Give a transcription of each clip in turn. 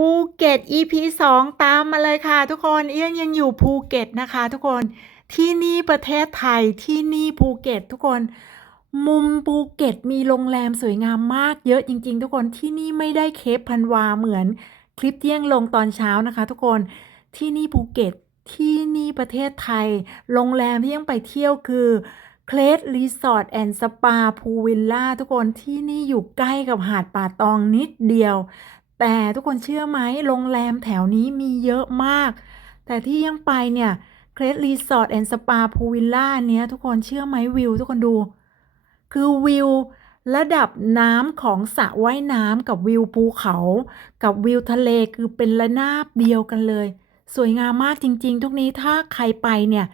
ภูเก็ต EP 2 ตามมาเลยค่ะ ทุกคนเอี้ยงยังอยู่ภูเก็ตนะคะ ทุกคนที่นี่ประเทศไทยที่นี่ภูเก็ต ทุกคน มุมภูเก็ตมีโรงแรมสวยงามมากเยอะจริง ๆ ทุกคนที่นี่ไม่ได้เคปพันวาเหมือนคลิปเที่ยงลงตอนเช้านะคะ ทุกคนที่นี่ภูเก็ตที่นี่ประเทศไทย โรงแรมที่ยังไปเที่ยวคือเคลสรีสอร์ทแอนด์สปาพูวิลล่าทุกคนที่นี่อยู่ใกล้กับหาดป่าตองนิดเดียว แต่ทุกคนเชื่อไหมโรงแรมแถวนี้มีเยอะมาก แต่ที่ยังไปเนี่ยเครสรีสอร์ทแอนด์สปาพูวิลล่าเนี้ยทุกคนเชื่อไหมวิวทุกคนดู คือวิวระดับน้ำของสระว่ายน้ำกับวิวภูเขา กับวิวทะเลคือเป็นระนาบเดียวกันเลย สวยงามมากจริง ๆ ทุกนี้ถ้าใครไปเนี่ย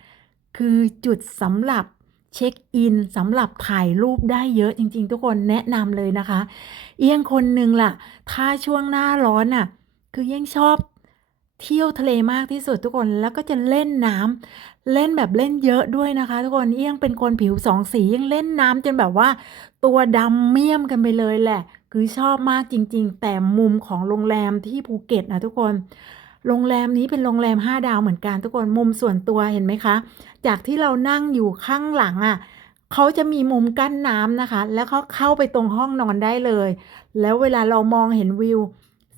คือจุดสำหรับ เช็คอินสำหรับถ่ายรูปได้เยอะจริง ๆ ทุกคนแนะนำเลยนะคะ เอียงคนหนึ่งล่ะ ถ้าช่วงหน้าร้อนน่ะ คือเอียงชอบเที่ยวทะเลมากที่สุดทุกคนแล้วก็จะเล่นน้ำเล่นแบบเล่นเยอะด้วยนะคะ ทุกคนเอียงเป็นคนผิวสองสียังเล่นน้ำจนแบบว่า ตัวดำเมี่ยมกันไปเลยแหละ คือชอบมากจริง ๆ แต่มุมของโรงแรมที่ภูเก็ตนะทุกคน โรงแรมนี้เป็นโรงแรม 5 ดาวเหมือนกันทุกคนมุมส่วนตัวเห็นไหมคะ จากที่เรานั่งอยู่ข้างหลังอะ่ะเขาจะมีมุมกั้นน้ำนะคะ แล้วเขาเข้าไปตรงห้องนอนได้เลย แล้วเวลาเรามองเห็นวิว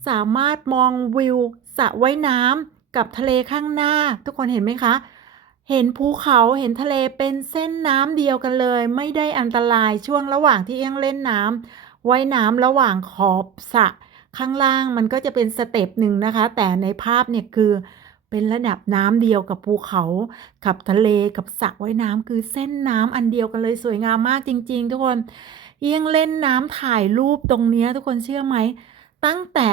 สามารถมองวิวสระว่ายน้ำกับทะเลข้างหน้า ทุกคนเห็นไหมคะ เห็นภูเขาเห็นทะเลเป็นเส้นน้ำเดียวกันเลย ไม่ได้อันตรายช่วงระหว่างที่เอี้ยงเล่นน้ำว่ายน้ำระหว่างขอบสระ ข้างล่างมันก็จะเป็นสเต็ปหนึ่งนะคะ แต่ในภาพเนี่ยคือเป็นระดับน้ำเดียวกับภูเขา กับทะเลกับสระว่ายน้ำคือเส้นน้ำอันเดียวกันเลยสวยงามมากจริง ๆ ทุกคนเอียงเล่นน้ำถ่ายรูปตรงเนี้ยทุกคนเชื่อไหม ตั้งแต่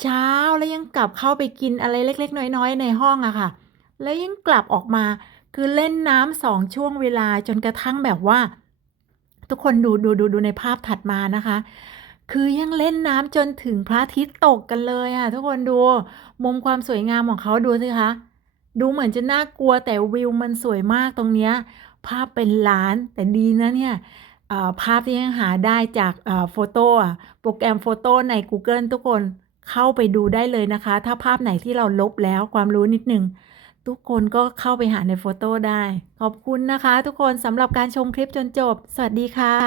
เช้าแล้วยังกลับเข้าไปกินอะไรเล็ก ๆ น้อย ๆ ในห้องอะค่ะ แล้วยังกลับออกมาคือเล่นน้ำสองช่วงเวลาจนกระทั่งแบบว่า ทุกคนดูดูดูดูในภาพถัดมานะคะ คือยังเล่นน้ำจนถึงพระอาทิตย์ตกกันเลยอะ ทุกคนดูมุมความสวยงามของเขาดูสิคะ ดูเหมือนจะน่ากลัวแต่วิวมันสวยมากตรงเนี้ยภาพเป็นล้านแต่ดีนะเนี่ยภาพที่ยังหาได้จากเอ่อโฟโต้โปรแกรมโฟโต้ใน Google ทุกคนเข้าไปดูได้เลยนะคะ ถ้าภาพไหนที่เราลบแล้วความรู้นิดนึง ทุกคนก็เข้าไปหาในโฟโต้ได้ ขอบคุณนะคะ ทุกคนสำหรับการชมคลิปจนจบ สวัสดีค่ะ